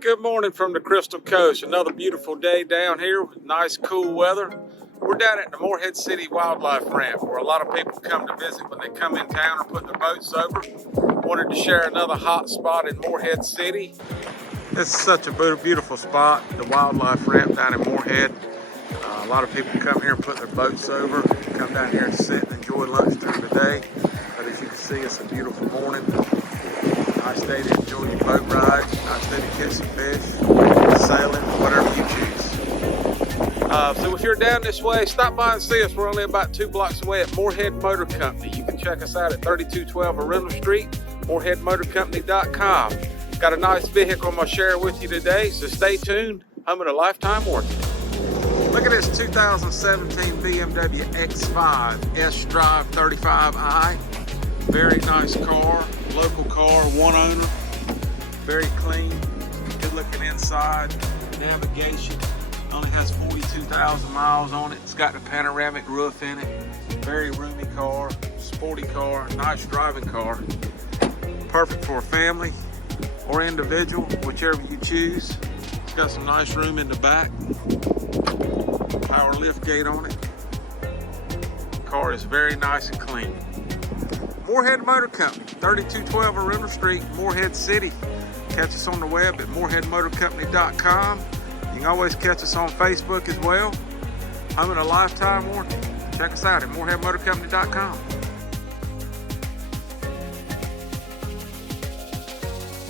Good morning from the Crystal Coast. Another beautiful day down here with nice cool weather. We're down at the Morehead City Wildlife ramp where a lot of people come to visit when they come in town or put their boats over. Wanted to share another hot spot in Morehead City. This is such a beautiful spot, the wildlife ramp down in Morehead. A lot of people come here and put their boats over, come down here and sit and enjoy lunch during the day. But as you can see, it's a beautiful morning. Nice day to enjoy your boat ride, nice day to catch some fish, sailing, whatever you choose. So if you're down this way, stop by and see us. We're only about 2 blocks away at Morehead Motor Company. You can check us out at 3212 Arundel Street, moreheadmotorcompany.com. Got a nice vehicle I'm going to share with you today, so stay tuned. I'm in a lifetime warranty. Look at this 2017 BMW X5 sDrive35i. Very nice car, local car, one owner, very clean, good looking inside, navigation, only has 42,000 miles on it. It's got the panoramic roof in it, very roomy car, sporty car, nice driving car. Perfect for a family or individual, whichever you choose. It's got some nice room in the back, power lift gate on it. The car is very nice and clean. Morehead Motor Company, 3212 Arundel Street, Morehead City. Catch us on the web at moreheadmotorcompany.com. You can always catch us on Facebook as well. I'm in a lifetime warranty. Check us out at moreheadmotorcompany.com.